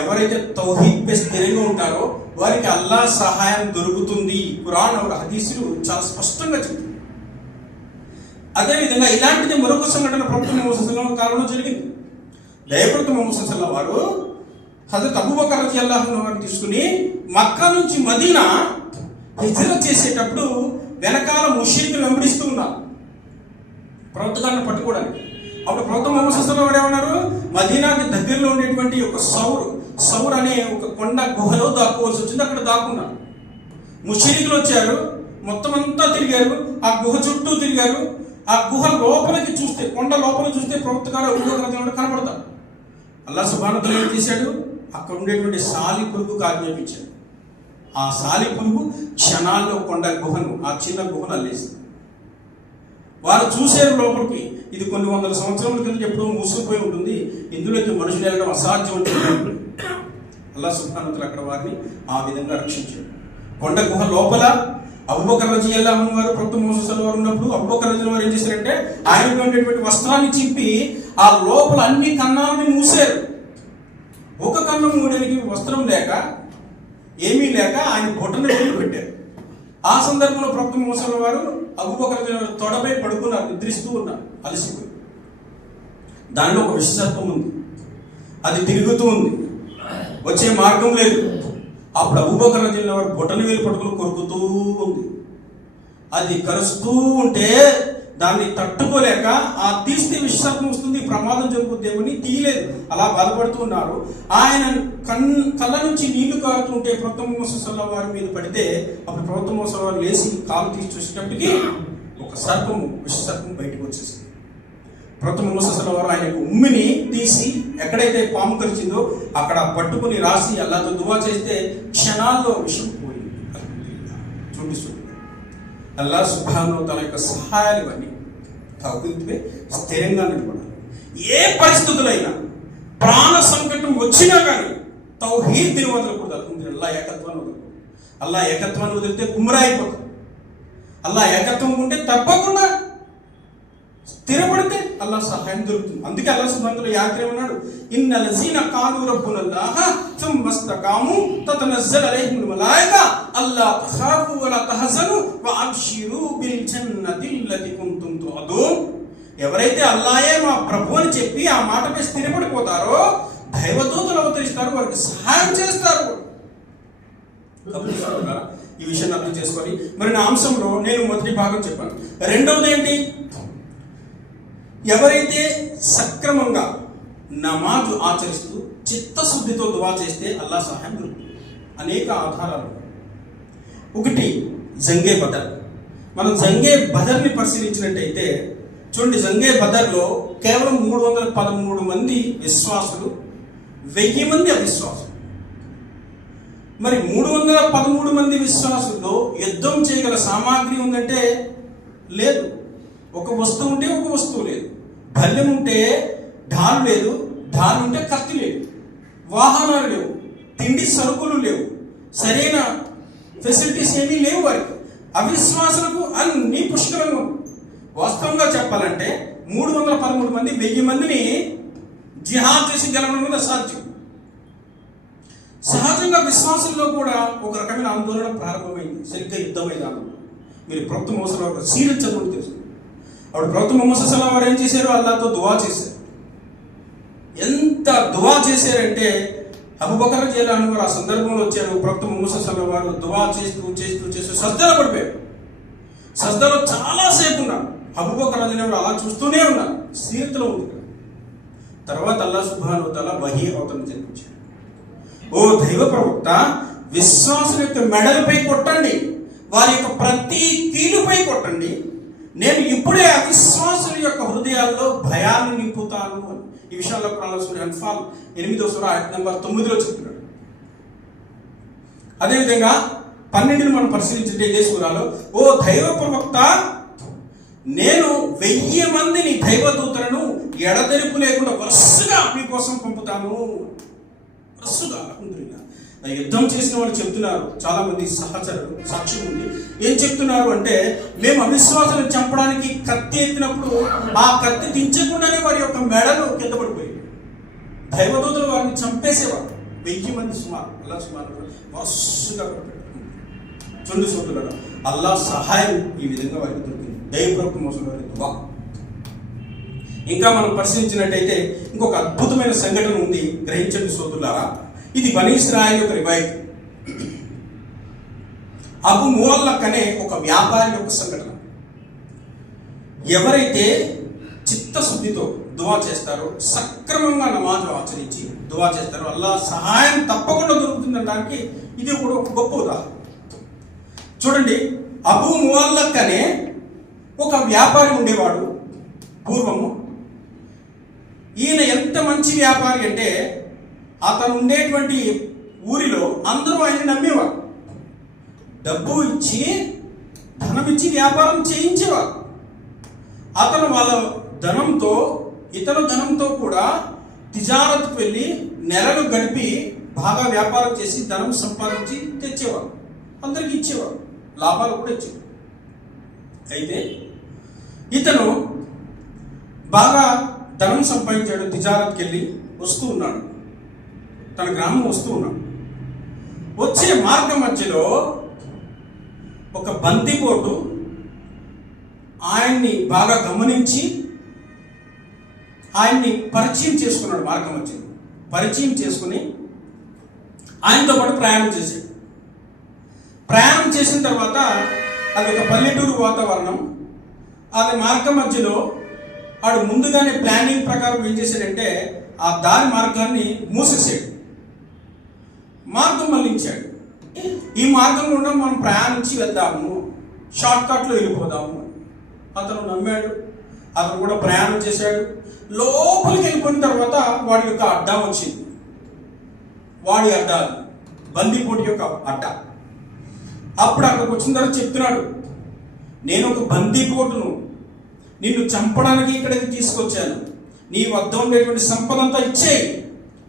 ఎవరైతే తౌహీద్ పై స్థిరంగా ఉంటారో వారికి అల్లాహ్ సహాయం దొరుకుతుంది. ఖురాన్ హదీసులు చాలా స్పష్టంగా చెప్తుంది. అదేవిధంగా ఇలాంటిది మరొక సంఘటన ప్రవక్త ముహమ్మద్ సల్లల్లాహు అలైహి వసల్లం కాలంలో జరిగింది. దైవప్రవక్త ముహమ్మద్ సల్లల్లాహు వారు హజరత్ అబూబకర్ రలియల్లాహు అన్హు వారిని తీసుకుని మక్కా నుంచి మదీనా హిజ్రత్ చేసేటప్పుడు వెనకాల ముష్రికులు వెంబడిస్తూ ఉన్నారు ప్రవక్త గారిని పట్టుకోవడానికి. అప్పుడు ప్రవక్త ముహమ్మద్ సల్లల్లాహు అలైహి వసల్లం ఏమన్నారు, మదీనాకి దగ్గరలో ఉండేటువంటి ఒక సౌర్ అనే ఒక కొండ గుహలో దాక్కోవాల్సి వచ్చింది. అక్కడ దాక్కున్నారు. ముష్రికులు వచ్చారు, మొత్తం అంతా తిరిగారు, ఆ గుహ చుట్టూ తిరిగారు. ఆ గుహ లోపలికి చూస్తే, కొండ లోపల చూస్తే ప్రవక్త గారు కనబడతారు. అల్లాహ్ సుబ్హానహు వ తఆలా ఏం చేశాడు, అక్కడ ఉండేటువంటి సాలి పురుగుకు ఆజ్ఞాపించాడు. ఆ సాలి పురుగు క్షణాల్లో కొండ గుహను, ఆ చిన్న గుహను అల్లేసింది. వారు చూసారు లోపలికి. ఇది కొన్ని వందల సంవత్సరాల కింద ఎప్పుడూ మూసుకుపోయి ఉంటుంది, ఇందులోకి మనుషులు వెళ్ళడం అసాధ్యం అంటే అల్లాహ్ సుబ్హానహు వ తఆలా అక్కడ వారిని ఆ విధంగా రక్షించాడు. కొండ గుహ లోపల అబూబకర్ రజియల్లాహు అన్హు వారు ప్రవక్త ముహమ్మద్ సల్లల్లాహు అలైహి వసల్లం ఉన్నప్పుడు అబూబకర్ రజియల్లాహు వారు ఏం చేశారంటే ఆయనకు ఉండేటువంటి వస్త్రాన్ని చింపి ఆ లోపల అన్ని కన్నాలని మూసారు. ఒక కన్నం మూయడానికి వస్త్రం లేక ఏమీ లేక ఆయన బొట్టను వేలు పెట్టారు. ఆ సందర్భంలో ప్రవక్త ముహమ్మద్ సల్లల్లాహు అలైహి వసల్లం వారు అబూబకర్ రజియల్లాహు అన్హు తొడపై పడుకున్నారు, నిద్రిస్తూ ఉన్నారు, అలసిపోయి. దానిలో ఒక విషసర్పం ఉంది, అది తిరుగుతూ ఉంది, వచ్చే మార్గం లేదు. అప్పుడు అబూబకర్ రజియల్లాహు అన్హు బొట్టను వేలు పట్టుకుని కొరుకుతూ ఉంది. అది కరుస్తూ ఉంటే దాన్ని తట్టుకోలేక ఆ తీస్తే విషసర్పం వస్తుంది, ప్రమాదం జరుగుతుందేమని తీయలేదు, అలా బాధపడుతూ ఉన్నారు. ఆయన కళ్ళ నుంచి నీళ్లు కారుతుంటే ప్రవక్త ముహమ్మద్ సల్లల్లాహు అలైహి వారి మీద పడితే అప్పుడు ప్రవక్త ముహమ్మద్ సల్లల్లాహు అలైహి లేచి కాలు తీసి చూసేటప్పటికి ఒక సర్పము, విషసర్పం బయటకు వచ్చేసింది. ప్రవక్త ముహమ్మద్ సల్లల్లాహు అలైహి ఆయన ఉమ్మిని తీసి ఎక్కడైతే పాము కరిచిందో అక్కడ పట్టుకుని రాసి అల్లాహ్తో దువా చేస్తే క్షణాల్లో విషం పోయింది. చూపిస్తుంది అల్లాహ్ సుబ్హానహు వ తఆలా యొక్క సహాయాలు ఇవన్నీ. తౌహీద్పై స్థిరంగా నిలబడాలి. ఏ పరిస్థితులైనా ప్రాణ సంకటం వచ్చినా కానీ తౌహీద్ని వదలకూడదు. అల్లాహ్ ఏకత్వాన్ని వదలకూడదు. అల్లాహ్ ఏకత్వాన్ని వదిలితే గుమ్రా అయిపోతాం. అల్లాహ్ ఏకత్వం ఉంటే తప్పకుండా స్థిరపడితే అల్లాహ్ సహాయం దొరుకుతుంది. అందుకే అల్లాహ్ సుబ్హానహు వ తఆలా యాత్ర ఉన్నాడు, ఇన్నల్లజీన కాలు రబ్బునల్లాహ సుమ్మస్తకాము తతనజ్జలు అలైహిముల్ మలాయిక అల్లా తఖాఫు వలా తహజను వఅబ్షిరు బిల్ జన్నతి అల్లతి కుంతుం తుఅదూన్. ఎవరైతే అల్లాహే మా ప్రభు అని చెప్పి ఆ మాటపై స్థిరపడిపోతారో దైవదూతలు అవతరిస్తారు, వారికి సహాయం చేస్తారు. ఈ విషయాన్ని అర్థం చేసుకొని మరి నా అంశంలో నేను మొదటి భాగం చెప్పాను. రెండవది ఏంటి? ఎవరైతే సక్రమంగా నమాజు ఆచరిస్తూ చిత్తశుద్ధితో దువా చేస్తే అల్లాహ్ సహాయం దొరుకుతుంది. అనేక ఆధారాలు. ఒకటి జంగే బదర్. మనం జంగే బదర్ని పరిశీలించినట్టయితే చూడండి, జంగే బదర్లో కేవలం 313 మంది విశ్వాసులు, 1000 మంది అవిశ్వాసులు. మరి 313 మంది విశ్వాసుల్లో యుద్ధం చేయగల సామాగ్రి ఉందంటే లేదు. ఒక వస్తువు ఉంటే ఒక వస్తువు లేదు. భల్యం ఉంటే ఢాలు లేదు, ఢాలు ఉంటే కత్తి లేదు, వాహనాలు లేవు, తిండి సరుకులు లేవు, సరైన ఫెసిలిటీస్ ఏమీ లేవు వారికి. అవిశ్వాసులకు అన్ని పుష్కలంగా. వాస్తవంగా చెప్పాలంటే 313 మంది 1000 మందిని జిహాద్ చేసి గెలవడం అసాధ్యం. సహజంగా విశ్వాసంలో కూడా ఒక రకమైన ఆందోళన ప్రారంభమైంది. సరిగ్గా యుద్ధమైంది. మీరు ప్రవక్త ముహమ్మద్ సల్లల్లాహు అలైహి వసల్లం సీరత్ చదువులు తెలుసు. అప్పుడు ప్రవక్త ముహమ్మద్ సల్లల్లాహు అలైహి వసల్లం ఏం చేశారు? అల్లాహ్తో దువా చేశారు. ఎంత దువా చేశారంటే అబూబకర్ రజియల్లాహు అన్హు వారు ఆ సందర్భంలో వచ్చారు. ప్రవక్త ముహమ్మద్ సల్లల్లాహు అలైహి వసల్లం వారు దువా చేస్తూ సజ్జలో పడిపోయారు. సజ్జలో చాలాసేపు ఉన్నారు. అబూబకర్ రజియల్లాహు అన్హు అలా చూస్తూనే ఉన్నారు. సీరత్లో ఉంది. తర్వాత అల్లాహ్ సుబ్హానహు వ తఆలా వహీ అవతరణ జరిపించారు. ఓ దైవ ప్రవక్త, విశ్వాసుల యొక్క మెడలపై కొట్టండి, వారి యొక్క ప్రతి కీలుపై కొట్టండి. నేను ఇప్పుడే అవిశ్వాసుల యొక్క హృదయాల్లో భయాన్ని నింపుతాను అని ఈ విషయాల్లో అన్ఫాల్ 8వ సూర ఆయత నంబర్ 9లో చెప్తున్నాడు. అదేవిధంగా 12ని మనం పరిశీలించే ఇదే సూరాలో, ఓ దైవ ప్రవక్త, నేను 1000 మందిని దైవదూతలను ఎడతెరిపి లేకుండా వరుసగా మీకోసం పంపుతాను. వరుసగా అల్హమ్దులిల్లాహ్. యుద్ధం చేసిన వాళ్ళు చెప్తున్నారు, చాలా మంది సహచరులు సాక్ష్యం ఉంది. ఏం చెప్తున్నారు అంటే, మేము అవిశ్వాసాలను చంపడానికి కత్తి ఎత్తినప్పుడు ఆ కత్తి దించకుండానే వారి యొక్క మెడలు కింద పడిపోయాయి. దైవదూతలు వారిని చంపేసేవారు. 1000 మంది సుమారు. అల్లాహ్ సుబ్హానహు వ తఆలా వరుసగా చూడండి సోదరులారా, అల్లాహ్ సహాయం ఈ విధంగా వారికి దొరికింది. దైవప్రవక్త మోసం వారి దువా. ఇంకా మనం పరిశీలించినట్టయితే ఇంకొక అద్భుతమైన సంఘటన ఉంది, గ్రహించండి సోదరులారా. ఇది బనీ ఇస్రాయిల్ యొక్క రివాయత్. అబు మువల్లక్ అనే ఒక వ్యాపారి యొక్క సంఘటన. ఎవరైతే చిత్తశుద్ధితో దువా చేస్తారో, సక్రమంగా నమాజు ఆచరించి దువా చేస్తారో, అల్లాహ్ సహాయం తప్పకుండా దొరుకుతుందనడానికి ఇది కూడా ఒక గొప్ప ఉదాహరణ. చూడండి, అబు మువల్లక్ అనే ఒక వ్యాపారి ఉండేవాడు పూర్వము. ఈయన ఎంత మంచి వ్యాపారి అంటే, అతను ఉండేటువంటి ఊరిలో అందరూ ఆయన నమ్మేవారు. డబ్బు ఇచ్చి ధనం ఇచ్చి వ్యాపారం చేయించేవారు. అతను వాళ్ళ ధనంతో, ఇతను ధనంతో కూడా తిజారత్కు వెళ్ళి నెలలు గడిపి బాగా వ్యాపారం చేసి ధనం సంపాదించి తెచ్చేవాడు, అందరికీ ఇచ్చేవాడు, లాభాలు కూడా ఇచ్చేవాడు. అయితే ఇతను బాగా ధనం సంపాదించాడు, తిజారత్కి వెళ్ళి వస్తూ ఉన్నాడు, తన గ్రామం వస్తూ ఉన్నాడు. వచ్చే మార్గం మధ్యలో ఒక బందిపోటు ఆయన్ని బాగా గమనించి ఆయన్ని పరిచయం చేసుకున్నాడు. మార్గం మధ్యలో పరిచయం చేసుకుని ఆయనతో పాటు ప్రయాణం చేశాడు. ప్రయాణం చేసిన తర్వాత అది ఒక పల్లెటూరు వాతావరణం. అది మార్గం మధ్యలో వాడు ముందుగానే ప్లానింగ్ ప్రకారం ఏం చేశాడంటే ఆ దారి మార్గాన్ని మూసేసాడు, మార్గం మళ్ళించాడు. ఈ మార్గం గుండా మనం ప్రయాణించి వెళ్దాము, షార్ట్ కట్లో వెళ్ళిపోదాము. అతను నమ్మాడు, అతను కూడా ప్రయాణం చేశాడు. లోపలికి వెళ్ళిపోయిన తర్వాత వాడి యొక్క అడ్డా వచ్చింది. వాడి అడ్డా, బందిపోటు యొక్క అడ్డా. అప్పుడు అక్కడికి వచ్చిన తర్వాత చెప్తున్నాడు, నేను ఒక బందిపోటును, నిన్ను చంపడానికి ఇక్కడికి తీసుకొచ్చాను, నీ వద్ద ఉండేటువంటి సంపదంతా ఇచ్చేయి,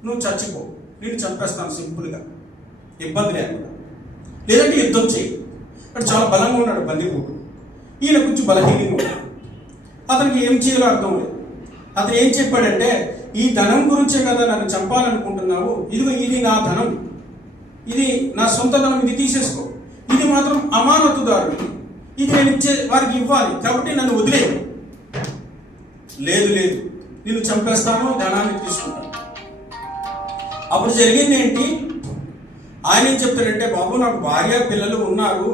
నువ్వు చచ్చిపో, నేను చంపేస్తాను సింపుల్గా, ఇబ్బంది లేకుండా, లేదంటే యుద్ధం చేయి. అక్కడ చాలా బలంగా ఉన్నాడు బందిపోటు, ఈయన కొంచెం బలహీనంగా ఉన్నాడు. అతనికి ఏం చేయాలో అర్థం లేదు. అతను ఏం చెప్పాడంటే, ఈ ధనం గురించే కదా నన్ను చంపాలనుకుంటున్నావు, ఇదిగో ఇది నా ధనం, ఇది నా సొంత ధనం, ఇది తీసేసుకో, ఇది మాత్రం అమానతుదారుడు, ఇది నేను ఇచ్చే వారికి ఇవ్వాలి, కాబట్టి నన్ను వదిలేవు. లేదు లేదు, నిన్ను చంపేస్తాను, ధనాన్ని తీసుకుంటాను. అప్పుడు జరిగింది ఏంటి, ఆయన ఏం చెప్తాడంటే, బాబు నాకు భార్య పిల్లలు ఉన్నారు,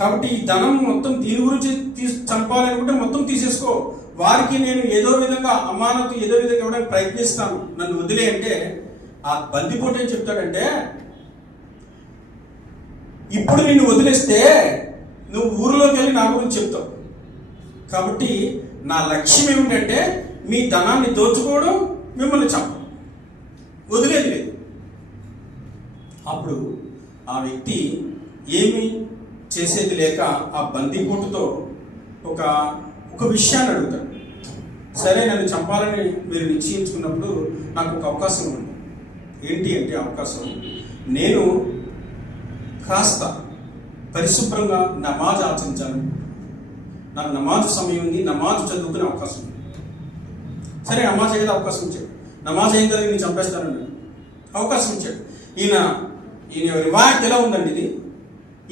కాబట్టి ఈ ధనం మొత్తం దీని గురించి చంపాలనుకుంటే మొత్తం తీసేసుకో, వారికి నేను ఏదో విధంగా అమానతు ఏదో విధంగా ఇవ్వడానికి ప్రయత్నిస్తాను, నన్ను వదిలే అంటే ఆ బందిపోటు ఏం చెప్తాడంటే, ఇప్పుడు నిన్ను వదిలేస్తే నువ్వు ఊరిలోకి వెళ్ళి నా గురించి చెప్తావు, కాబట్టి నా లక్ష్యం ఏమిటంటే మీ ధనాన్ని దోచుకోవడం, మిమ్మల్ని చంపడం, వదిలేది లేదు. అప్పుడు ఆ వ్యక్తి ఏమి చేసేది లేక ఆ బందిపోటుతో ఒక విషయాన్ని అడుగుతాడు. సరే, నన్ను చంపాలని మీరు నిశ్చయించుకున్నప్పుడు నాకు ఒక అవకాశం ఉంది. ఏంటి అంటే అవకాశం, నేను కాస్త పరిశుభ్రంగా నమాజ్ ఆచరించాను, నాకు నమాజ్ సమయం ఉంది, నమాజ్ చదువుకునే అవకాశం ఉంది. సరే, నమాజ్ అయ్యేది అవకాశం ఇచ్చాడు. నమాజ్ అయిన తర్వాత నేను చంపేస్తానని అవకాశం ఇచ్చాడు. ఈయన రివాయత్ ఎలా ఉందండి ఇది,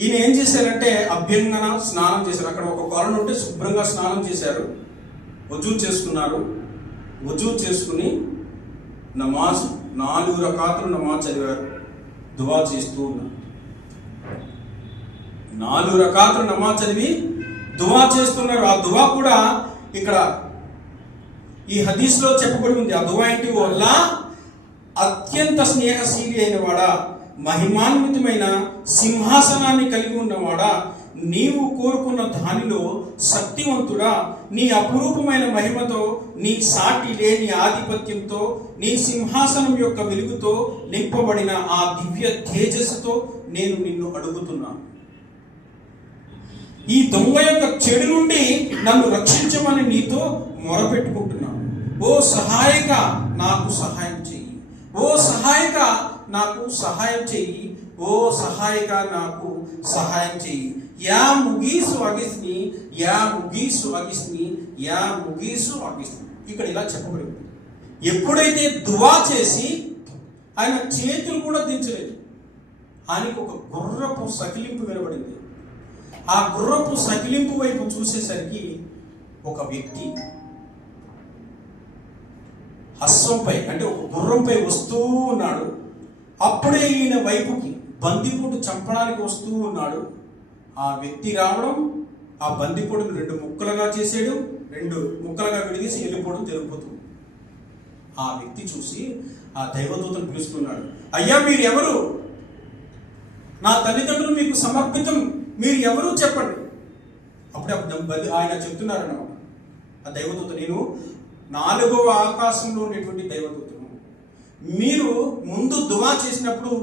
ఈయన ఏం చేశారంటే అభ్యంగన స్నానం చేశారు. అక్కడ ఒక కొలను ఉంటే శుభ్రంగా స్నానం చేశారు, వజూ చేసుకున్నారు. వజూ చేసుకుని నమాజ్ 4 రకాతులు నమాజ్ చదివారు, దువా చేస్తూ ఉన్నారు. 4 రకాతులు నమాజ్ చదివి దువా చేస్తున్నారు. ఆ దువా కూడా ఇక్కడ ఈ హదీస్లో చెప్పబడి ఉంది. ఆ దువా ఏంటి, వల్ల అత్యంత స్నేహశీలి అయిన వాడా, మహిమాన్వితమైన సింహాసనాన్ని కలిగి ఉన్నవాడా, నీవు కోరుకున్న దానిలో శక్తివంతుడా, నీ అపురూపమైన మహిమతో, నీ సాటి లేని ఆధిపత్యంతో, నీ సింహాసనం యొక్క వెలుగుతో నింపబడిన ఆ దివ్య తేజస్సుతో నేను నిన్ను అడుగుతున్నాను. ఈ దొంగ యొక్క చెడు నుండి నన్ను రక్షించమని నీతో మొరపెట్టుకుంటున్నాను. ఓ సహాయక, నాకు సహాయం చెయ్యి. ఓ సహాయక, నాకు సహాయం చెయ్యి. ఓ సహాయక, నాకు సహాయం చెయ్యి. యా ముగీసు అగిస్ని, యా ముగీసు అగిస్ని, యా ముగీసు అగిస్ని. ఇక్కడ ఇలా చెప్పబడింది. ఎప్పుడైతే దువా చేసి ఆయన చేతులు కూడా దించలేదు, ఆయనకు ఒక గుర్రపు సకిలింపు వినబడింది. ఆ గుర్రపు సకిలింపు వైపు చూసేసరికి ఒక వ్యక్తి హస్సంపై, అంటే ఒక గుర్రంపై వస్తూ ఉన్నాడు. అప్పుడే ఈయన వైపుకి బందిపోటు చంపడానికి వస్తూ ఉన్నాడు. ఆ వ్యక్తి రావడం, ఆ బందిపోటును 2 ముక్కలుగా చేసాడు, 2 ముక్కలుగా విడిగేసి వెళ్ళిపోవడం జరుగుతుంది. ఆ వ్యక్తి చూసి ఆ దైవదూతను పిలుస్తున్నాడు, అయ్యా మీరు ఎవరు, నా తల్లిదండ్రులు మీకు సమర్పితం, మీరు ఎవరు చెప్పండి. అప్పుడే ఆయన చెప్తున్నారన్నమాట, ఆ దైవదూత, నేను 4వ ఆకాశంలో ఉండేటువంటి దైవదూతను. మీరు ముందు దువా చేసినప్పుడు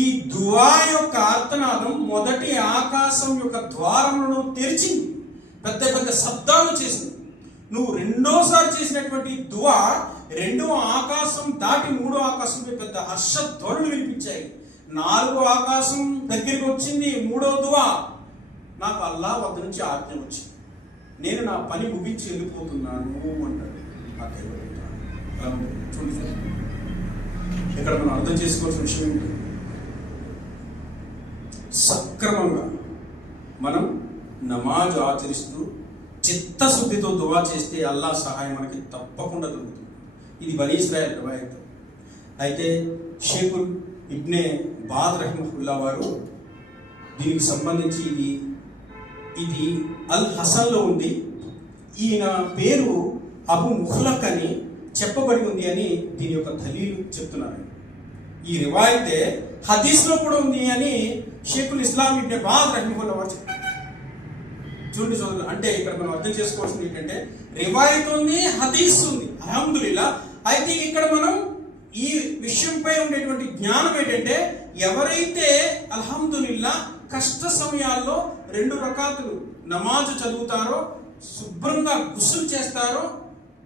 ఈ దువా యొక్క ఆర్తనాదం మొదటి ఆకాశం యొక్క ద్వారములను తెరిచింది. పెద్ద పెద్ద శబ్దాలు చేసింది. నువ్వు రెండోసారి చేసినటువంటి దువా రెండో ఆకాశం దాటి మూడో ఆకాశంపై పెద్ద హర్షధ్వనులు వినిపించాయి. నాలుగో ఆకాశం దగ్గరికి వచ్చింది మూడో దువా. నాకు అల్లా వద్ద నుంచి ఆజ్ఞ వచ్చింది, నేను నా పని ముగించి వెళ్ళిపోతున్నాను అంటాడు. చూడండి, ఇక్కడ మనం అర్థం చేసుకోవాల్సిన విషయం ఏంటి? సక్రమంగా మనం నమాజ్ ఆచరిస్తూ చిత్తశుద్ధితో దువా చేస్తే అల్లా సహాయం మనకి తప్పకుండా దొరుకుతుంది. ఇది బనీ ఇస్రాయల్ రివాయత్. అయితే షేఖుల్ ఇబ్నే బాద్ రహిమహుల్లా వారు దీనికి సంబంధించి ఇది అల్ హసన్లో ఉంది. ఈయన పేరు అబు ముహ్లక్ అని చెప్పబడి ఉంది అని దీని యొక్క దలీలు చెప్తున్నారు. ఈ రివాయతే హదీస్లో కూడా ఉంది అని షేఖుల్ ఇస్లాం ఇబ్నే బాద్ రహిమహుల్లా వారు చెప్పారు. చూడండి సోదరులు, అంటే ఇక్కడ మనం అర్థం చేసుకోవాల్సింది ఏంటంటే రివాయత్ ఉంది, హదీస్ ఉంది, అల్హమ్దులిల్లా. అయితే ఇక్కడ మనం ఈ విషయంపై ఉండేటువంటి జ్ఞానం ఏంటంటే ఎవరైతే అల్హమ్దులిల్లా కష్ట సమయాల్లో 2 రకాతులు నమాజు చదువుతారో, శుభ్రంగా గుస్సులు చేస్తారో,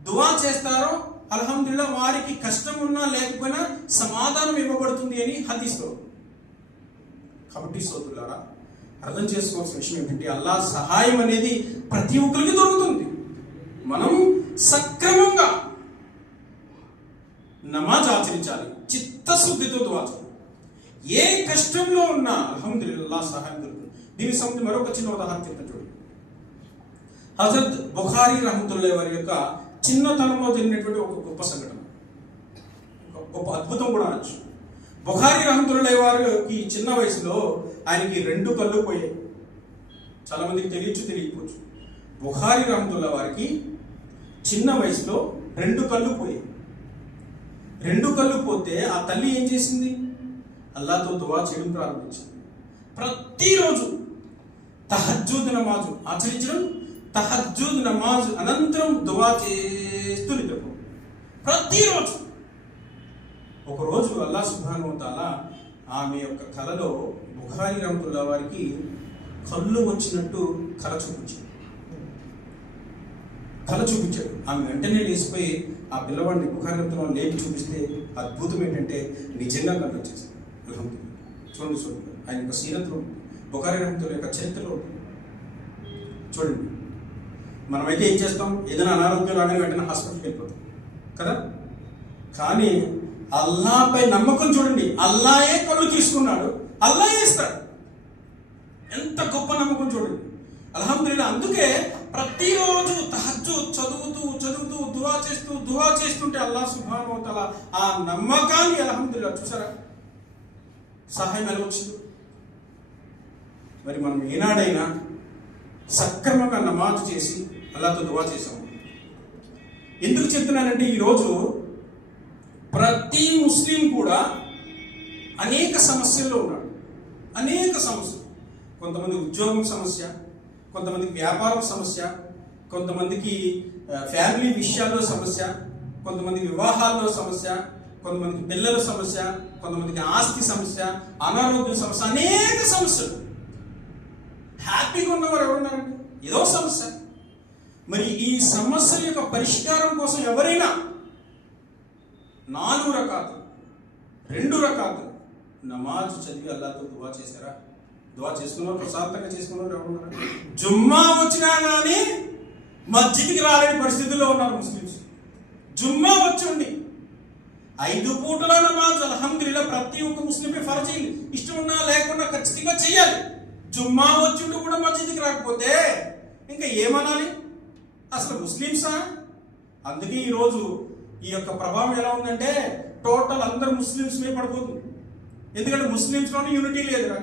దువా చేస్తారో, అల్హమ్దులిల్లా వారికి కష్టం ఉన్నా లేకపోయినా సమాధానం ఇవ్వబడుతుంది అని హదీస్లో. కాబట్టి సోదరులారా, అర్థం చేసుకోవాల్సిన విషయం ఏంటంటే అల్లా సహాయం అనేది ప్రతి ఒక్కరికి దొరుకుతుంది. మనం సక్రమంగా నమాజ్ ఆచరించాలి, చిత్తశుద్ధితో దువా చేయాలి. ఏ కష్టంలో ఉన్నా అల్హమ్దులిల్లా సహాయం దొరుకుతుంది. దీనికి సంబంధించి మరొక చిన్న ఉదాహరణ చెప్తాను చూడండి. హజరత్ బుఖారీ రహమతుల్లాహి వారి యొక్క చిన్నతనంలో జరిగినటువంటి ఒక గొప్ప సంఘటన, గొప్ప అద్భుతం కూడా అనొచ్చు. బుఖారీ రహమతుల్లాహి వారికి చిన్న వయసులో ఆయనకి 2 కళ్ళు పోయాయి. చాలా మందికి తెలియకపోవచ్చు. బుఖారీ రహమతుల్లాహి వారికి చిన్న వయసులో 2 కళ్ళు పోయాయి. 2 కళ్ళు పోతే ఆ తల్లి ఏం చేసింది? అల్లాతో దువా చేయడం ప్రారంభించింది. ప్రతిరోజు తహజ్జుద్ నమాజు ఆచరించడం, తహజ్జుద్ నమాజు అనంతరం దువా చేస్తూ నిద్రపో. ప్రతిరోజు. ఒకరోజు అల్లాహ్ సుబ్హానహు వ తఆలా ఆమె యొక్క కలలో బుఖారీ రహమతుల్లాహి వారికి కళ్ళు వచ్చినట్టు కళ చూపించాడు. ఆమె వెంటనే లేచిపోయి ఆ పిల్లవాడిని బుఖారీ రహమతుల్లాహి లేపి చూపిస్తే అద్భుతం ఏంటంటే నిజంగా కళ్ళు వచ్చేసింది. చూడండి, ఆయన యొక్క సీరత్లో బుఖారీ రహమతుల్లాహి యొక్క చరిత్రలో చూడండి. మనమైతే ఏం చేస్తాం? ఏదైనా అనారోగ్యం రాగానే వెంటనే హాస్పిటల్కి వెళ్ళిపోతాం కదా. కానీ అల్లాపై నమ్మకం చూడండి, అల్లాయే కళ్ళు తీసుకున్నాడు, అల్లాయే ఇస్తాడు. ఎంత గొప్ప నమ్మకం చూడండి. అల్హమ్దులిల్లాహ్. అందుకే ప్రతిరోజు తహజ్జుద్ చదువుతూ దువా చేస్తుంటే అల్లాహ్ సుబ్హానహు వ తఆలా ఆ నమ్మకాన్ని అల్హమ్దులిల్లాహ్ చూసారా సహాయం ఎలా వచ్చింది. మరి మనం ఏనాడైనా సక్రమంగా నమాజ్ చేసి అల్లాహ్తో దువా చేసాము. ఎందుకు చెప్తున్నానంటే ఈరోజు ప్రతి ముస్లిం కూడా అనేక సమస్యల్లో ఉన్నాడు. అనేక సమస్యలు. కొంతమంది ఉద్యోగం సమస్య, కొంతమందికి వ్యాపారం సమస్య, కొంతమందికి ఫ్యామిలీ విషయాల్లో సమస్య, కొంతమందికి వివాహాల్లో సమస్య, కొంతమందికి పిల్లల సమస్య, కొంతమందికి ఆస్తి సమస్య, అనారోగ్యం సమస్య, అనేక సమస్యలు. హ్యాపీగా ఉన్నవారు ఎవరున్నారండి? ఏదో సమస్య. మరి ఈ సమస్యల యొక్క పరిష్కారం కోసం ఎవరైనా 4 రకాతులు 2 రకాతులు నమాజ్ చదివి అల్లాహ్తో దువా చేశారా? దువా చేసుకున్నారు, ప్రశాంతంగా చేసుకున్నారు ఎవరున్నారు? జుమ్మా వచ్చినా కానీ మస్జిద్కి రాలేని పరిస్థితుల్లో ఉన్నారు ముస్లిమ్స్. జుమ్మా వచ్చి 5 పూటల నమాజ్ అల్హమ్దులిల్లాహ్ ప్రతి ఒక్క ముస్లింపై ఫర్జ్ అయింది. ఇష్టం ఉన్నా లేకుండా ఖచ్చితంగా చెయ్యాలి. జుమ్మా వచ్చి కూడా మస్జిద్కి రాకపోతే ఇంకా ఏమనాలి? అసలు ముస్లిమ్సా? అందుకే ఈరోజు ఈ యొక్క ప్రభావం ఎలా ఉందంటే టోటల్ అందరు ముస్లిమ్స్ మీద పడిపోతుంది. ఎందుకంటే ముస్లిమ్స్లోనే యూనిటీ లేదురా.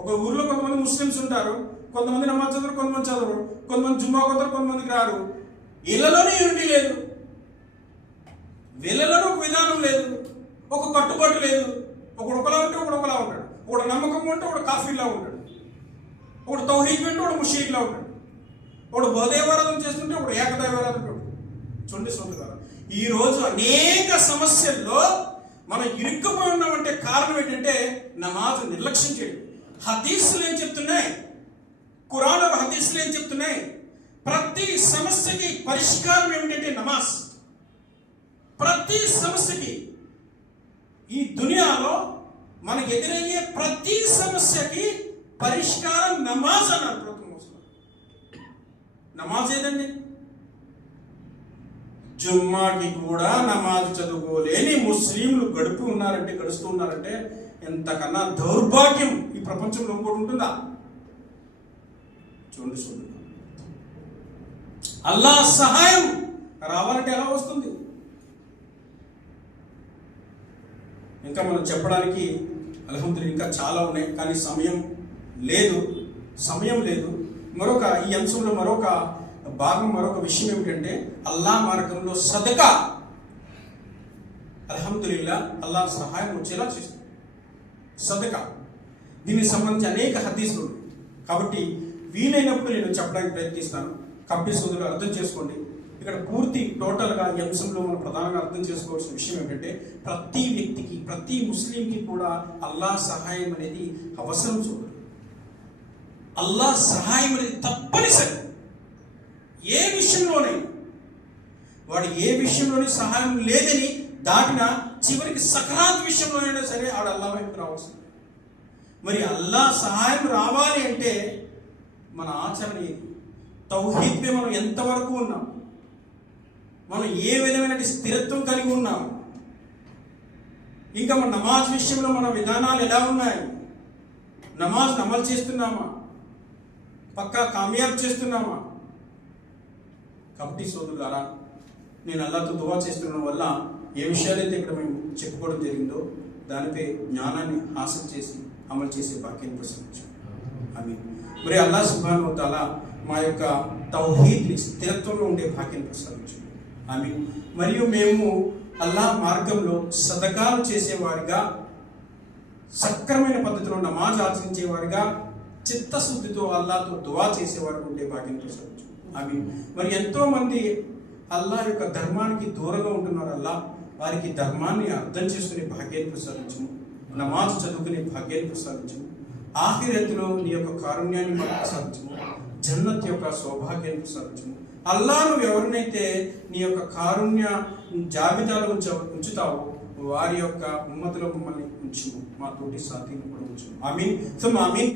ఒక ఊర్లో కొంతమంది ముస్లిమ్స్ ఉంటారు, కొంతమంది నమాజ్ చదవరు, కొంతమంది చదవరు, కొంతమంది జుమ్మా కొందరు, కొంతమందికి రారు. వీళ్ళలోనే యూనిటీ లేదు, వీళ్ళలోనే ఒక విధానం లేదు, ఒక కట్టుబాటు లేదు. ఒకడు ఒకలా ఉంటే ఒకడు ఒకలా ఉంటాడు, ఒకడు నమ్మకం ఉంటే ఒకడు కాఫీలా ఉంటాడు, ఒకడు తౌహీద్ ఉంటే ఒకడు ముషరీక్లా ఉంటాడు, ఒకడు బహుదైవారాధన చేస్తుంటే ఒకడు ఏకదైవారాధన ఉంటాడు. చూడండి సోదరులారా, ఈ రోజు అనేక సమస్యల్లో మనం ఇరుక్కుపోయి ఉన్నామంటే కారణం ఏంటంటే నమాజ్ నిర్లక్ష్యం చేయడం. హదీసులు ఏం చెప్తున్నాయి? ఖురాన్ హదీసులు ఏం చెప్తున్నాయి? ప్రతి సమస్యకి పరిష్కారం ఏమిటంటే నమాజ్. ప్రతి సమస్యకి, ఈ దునియాలో మనకు ఎదురయ్యే ప్రతి సమస్యకి పరిష్కారం నమాజ్ అన్నారు ప్రతి ముస్లిం. నమాజ్ ఏదండి? జుమ్మాకి కూడా నమాజ్ చదువుకోలేని ముస్లింలు గడుస్తూ ఉన్నారంటే ఎంతకన్నా దౌర్భాగ్యం ఈ ప్రపంచంలో ఇంకోటి ఉంటుందా? చూడండి, అల్లాహ్ సహాయం రావాలంటే ఎలా వస్తుంది? ఇంకా మనం చెప్పడానికి అల్హమ్దులిల్లాహ్ ఇంకా చాలా ఉన్నాయి, కానీ సమయం లేదు. ఈ అంశంలో మరొక విషయం ఏమిటంటే అల్లాహ్ మార్గంలో సదకా. అల్హమ్దులిల్లాహ్ అల్లాహ్ సహాయం వచ్చేలా చేస్తుంది సదకా. దీనికి సంబంధించి అనేక హదీసులు ఉన్నాయి. కాబట్టి వీలైనప్పుడు నేను చెప్పడానికి ప్రయత్నిస్తాను. కంపెనీ సోదరులు అర్థం చేసుకోండి. ఇక్కడ టోటల్గా ఈ అంశంలో మనం ప్రధానంగా అర్థం చేసుకోవాల్సిన విషయం ఏంటంటే ప్రతి వ్యక్తికి, ప్రతి ముస్లింకి కూడా అల్లాహ్ సహాయం అనేది అవసరం. చూడండి, అల్లాహ్ సహాయం అనేది తప్పనిసరి. ఏ విషయంలోనైనా వాడు ఏ విషయంలోని సహాయం లేదని దాటినా చివరికి సకరాత్ విషయంలోనైనా సరే ఆడు అల్లాహ్ వైపు రావాల్సింది. మరి అల్లాహ్ సహాయం రావాలి అంటే మన ఆచరణ ఏది? తౌహీద్ మీద మనం ఎంతవరకు ఉన్నాం? మనం ఏ విధమైన స్థిరత్వం కలిగి ఉన్నాం? ఇంకా మన నమాజ్ విషయంలో మన విధానాలు ఎలా ఉన్నాయి? నమాజ్ అమలు చేస్తున్నామా? పక్కా కామయాబ్ చేస్తున్నామా? కాబట్టి సోదరులారా, నేను అల్లాహ్తో దువా చేస్తున్న వల్ల ఏ విషయాలైతే ఇక్కడ మేము చెప్పుకోవడం జరిగిందో దానిపై జ్ఞానాన్ని హాసిల్ చేసి అమలు చేసే భాగ్యాన్ని ప్రసాదించు. ఆమీన్. మరి అల్లాహ్ సుబ్హానహు వ తఆలా మా యొక్క తౌహీద్ని స్థిరత్వంలో ఉండే భాగ్యాన్ని ప్రసాదించు. ఆమీన్. మరియు మేము అల్లాహ్ మార్గంలో సదకాలు చేసేవారిగా, సక్రమైన పద్ధతిలో నమాజ్ ఆచరించేవారిగా, చిత్తశుద్ధితో అల్లాహ్తో దువా చేసేవారికి ఉండే భాగ్యం ప్రసాదించు. ఆమీన్. మరి ఎంతో మంది అల్లాహ్ యొక్క ధర్మానికి దూరంగా ఉంటున్నారు. అల్లాహ్ వారికి ధర్మాన్ని అర్థం చేసుకునే భాగ్యాన్ని ప్రసాదించము, నమాజ్ చదువుకునే భాగ్యాన్ని ప్రసాదించము, ఆఖిరత్తులో నీ యొక్క కారుణ్యాన్ని మాకు ప్రసాదించము, జన్నత్ యొక్క సౌభాగ్యాన్ని ప్రసాదించము. అల్లాహ్ను ఎవరినైతే నీ యొక్క కారుణ్య జాబితాలో ఉంచుతావో వారి యొక్క ఉమ్మతిలో మమ్మల్ని ఉంచుము, మా తోటి సాథీని కూడా ఉంచుము. ఆమీన్. ఆమీన్.